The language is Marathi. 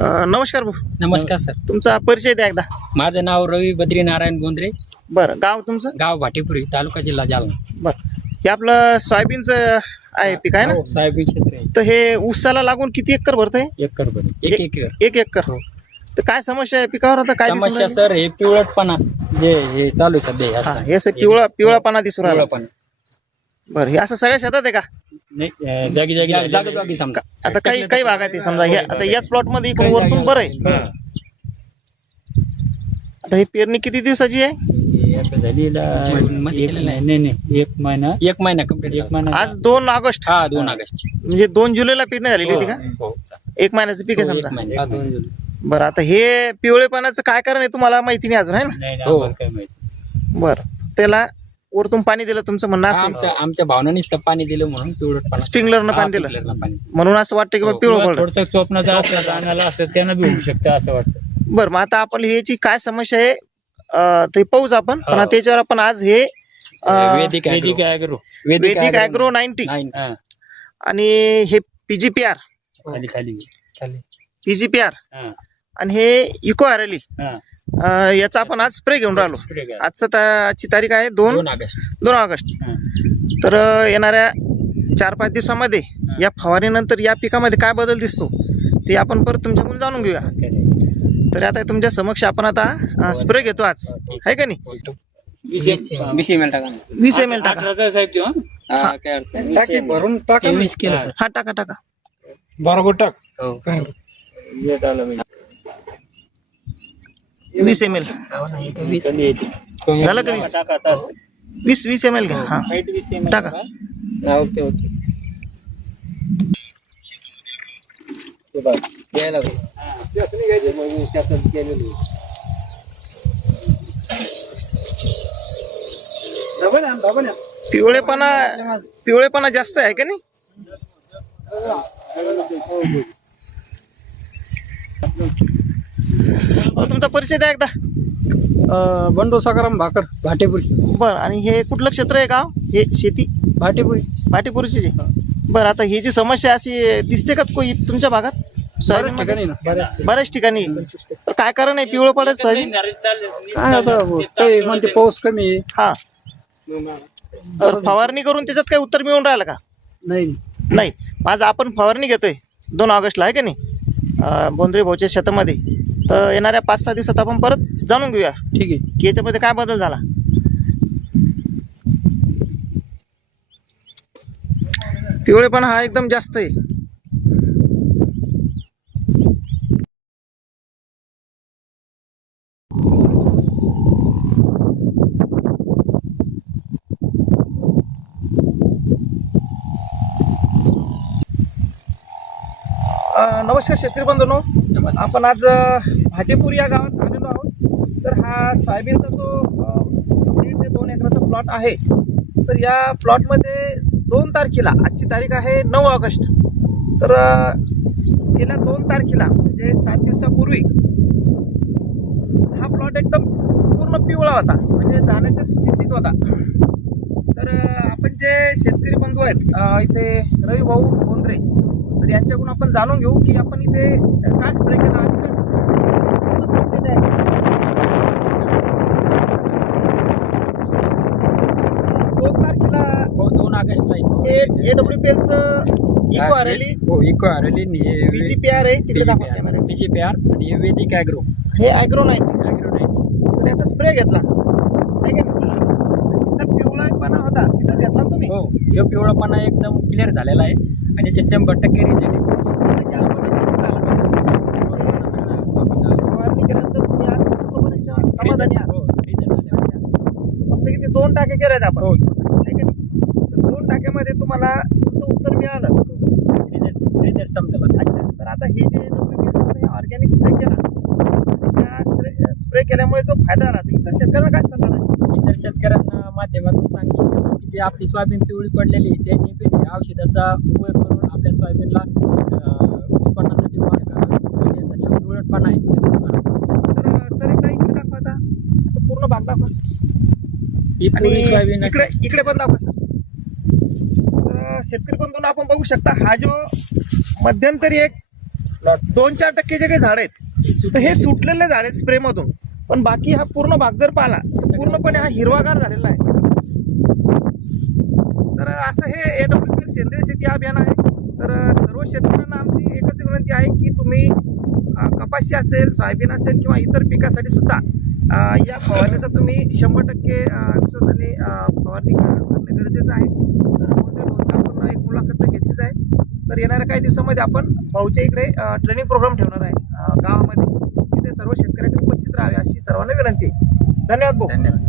नमस्कार भाऊ. नमस्कार सर. तुमचा परिचय द्या एकदा. माझं नाव रवी बद्रीनारायण बोंद्रे. बरं, गाव तुमचं? गाव भाटीपुरी, तालुका जिल्हा जालना. बरं, हे आपलं सोयाबीनचं आहे पीक आहे ना? हो, सोयाबीन क्षेत्र आहे. तर हे ऊसाला लागून किती एकर भरतंय? एकर भर एक एकर. एक एकर. हो. तर काय समस्या आहे पिकावर आता? काय दिसून समस्या राहिली? सर हे पिवळटपणा जे हे चालू आहे सध्या हा, हे असं पिवळापणा दिसून राहिला. पिवळपणा बरं, हे असं सगळ्या शेतात आहे का? नाही, जागी समजा. आता काही भागात आहे समजा, हे आता याच प्लॉट मध्ये इकडून वरतून बरं आहे. आता ही पेरणी किती दिवसाची आहे? एक महिना कंप्लीट. एक महिना आज 2 ऑगस्ट. हा, 2 ऑगस्ट. म्हणजे 2 जुलैला पेरणी झालेली होती का? हो, एक महिन्याचं पीक आहे एक समजा. महिना. 2 जुलै. बरं, आता हे पिवळेपणाचं काय कारण आहे तुम्हाला माहिती नाही अजून, आहे ना? हो. बरं, त्याला वरतून पाणी दिलं तुमचं म्हणणं असेल. आमच्या भावनांनीच तर पाणी दिलं म्हणून पिवळटपणा. स्प्रिंकलरनं पाणी दिलं म्हणून असं वाटतं की बा पिवळं पडलं. थोडंसं चोपणाचा असला गाण्याला असं त्यानं बी होऊ शकतं असं वाटतं. बरं, मग आता आपण ह्याची काय समस्या आहे ते पाहूच आपण. पण त्याच्यावर आपण आज हे वेदिक ॲग्रो. वेदिक ॲग्रो 90 हा, आणि हे PGPR खाली खाली PGPR हा, आणि हे इको आरली हा. याचा आपण आज स्प्रे घेऊन राहिलो. स्प्रे करा. आजची तारीख आहे 2 2 ऑगस्ट. ऑगस्ट. हा. तर येणाऱ्या 4-5 दिवसामध्ये या फवारणीनंतर या पिकामध्ये काय बदल दिसतो ते आपण परत तुमच्याकडून जाणून घेऊया. तर आता तुमच्या समक्ष आपण आता स्प्रे घेतो आज, आहे का नाही? 20 ml टाका. 20 ml टाका. 18 साहेब ते हा, काय अडचण नाही. भरून टाका. 20 केलं सर. हा, टाका. बरोबर टाक. हो. 20 ml झालं का? 20 ml घ्या. हा, टाका. पिवळेपणा जास्त आहे का नाही? तुमचा परिचय द्या एकदा. बंडू सकाराम भाकर, भाटीपुरी. बरं, आणि हे कुठलं क्षेत्र आहे गाव? हे शेती भाटीपुरीची आहे. बरं, आता ही जी समस्या अशी दिसते का कोई तुमच्या भागात? बऱ्याच ठिकाणी. तर काय कारण आहे पिवळं पडत सोयाबीन? काही म्हणते पाऊस कमी आहे. हा, तर फवारणी करून त्याच्यात काही उत्तर मिळून राहिलं का? नाही. आज आपण फवारणी घेतोय 2 ऑगस्टला, आहे का नाही, बोंद्रे भाऊच्या शेतामध्ये. तर येणाऱ्या 5-6 दिवसात आपण परत जाणून घेऊया ठीक आहे. की याच्यामध्ये काय बदल झाला. पिवळेपणा हा एकदम जास्त आहे. नमस्कार शेतकरी बंधूंनो, आपण आज भाटीपुरी या गावात आलेलो आहोत. तर हा सोयाबीनचा जो 1.5 ते 2 एकराचा प्लॉट आहे. तर या प्लॉटमध्ये 2 तारखेला, आजची तारीख आहे 9 ऑगस्ट. तर गेल्या 2 तारखेला म्हणजे 7 दिवसापूर्वी हा प्लॉट एकदम पूर्ण पिवळा होता, म्हणजे जाण्याच्या स्थितीत होता. तर आपण जे शेतकरी बंधू आहेत इथे रवी भाऊ बोंद्रे, तर यांच्याकडून आपण जाणून घेऊ की आपण इथे काय स्प्रे केला आणि काय समस्या. 2 तारखेला 2 ऑगस्टला AWPLचं eco early, eco early PGPR आहे तिकडे दाखवा कॅमेरा. PGPR आणि वेदिक ॲग्रो. हे ॲग्रो 90. तर याचा स्प्रे घेतला, आहे का नाही? तिथं पिवळापणा होता तिथंच घेतला तुम्ही? हो, हे पिवळापणा एकदम क्लिअर झालेला आहे आणि त्याचे 100% रिझल्ट आहे. फवारणी केल्यानंतर तुम्ही आज पूर्णपणे समाधानी आहात. हो, result आलेला आहे. फक्त किती 2 टाके केले आहेत आपण, हो, आहे का नाही? तर 2 टाक्यामध्ये तुम्हाला तुमचं उत्तर मिळालं. रिझल्ट समजला. अच्छा, तर आता हे जे ऑर्गॅनिक स्प्रे केला, त्या स्प्रे केल्यामुळे जो फायदा झाला, तर इतर शेतकऱ्यांना काय सल्ला नाही? इतर शेतकऱ्यांना माध्यमातून सांगितलं की जे आपली सोयाबीन पिवळी पडलेली त्यांनी पण औषधाचा उपयोग करून आपल्या सोयाबीनला उत्पन्नासाठी वाढ करावी. त्यांचा जो पिवळटपणा आहे ते दूर करावा. तर सर एकदा इकडे दाखवा, आता असं पूर्ण भाग दाखवा. ही आणि पिवळी सोयाबीन इकडे पण दाखवा सर. तर शेतकरी बंधूंना आपण बघू शकता, हा जो मध्यंतरी एक प्लॉट 2-4% जे काही झाड आहेत तर हे सुटलेले झाड आहेत स्प्रे मधून, पण बाकी हा पूर्ण भाग जर पाहिला तर पूर्णपणे हा हिरवागार झालेला आहे. तर असं हे AWPL सेंद्रिय शेती अभियान आहे. तर सर्व शेतकऱ्यांना आमची एकच विनंती आहे की तुम्ही कपाशी असेल, सोयाबीन असेल किंवा इतर पिकासाठी सुद्धा या फवारणीचा तुम्ही 100% विश्वासाने फवारणी करणे गरजेचं आहे. तर मंत्री भाऊंचा आपण एक मुलाखत घेतलीच आहे. तर येणाऱ्या काही दिवसामध्ये आपण भाऊच्या इकडे ट्रेनिंग प्रोग्राम ठेवणार आहे गावामध्ये. तिथे सर्व शेतकऱ्यांनी उपस्थित राहावे अशी सर्वांना विनंती आहे. धन्यवाद भाऊ. धन्यवाद.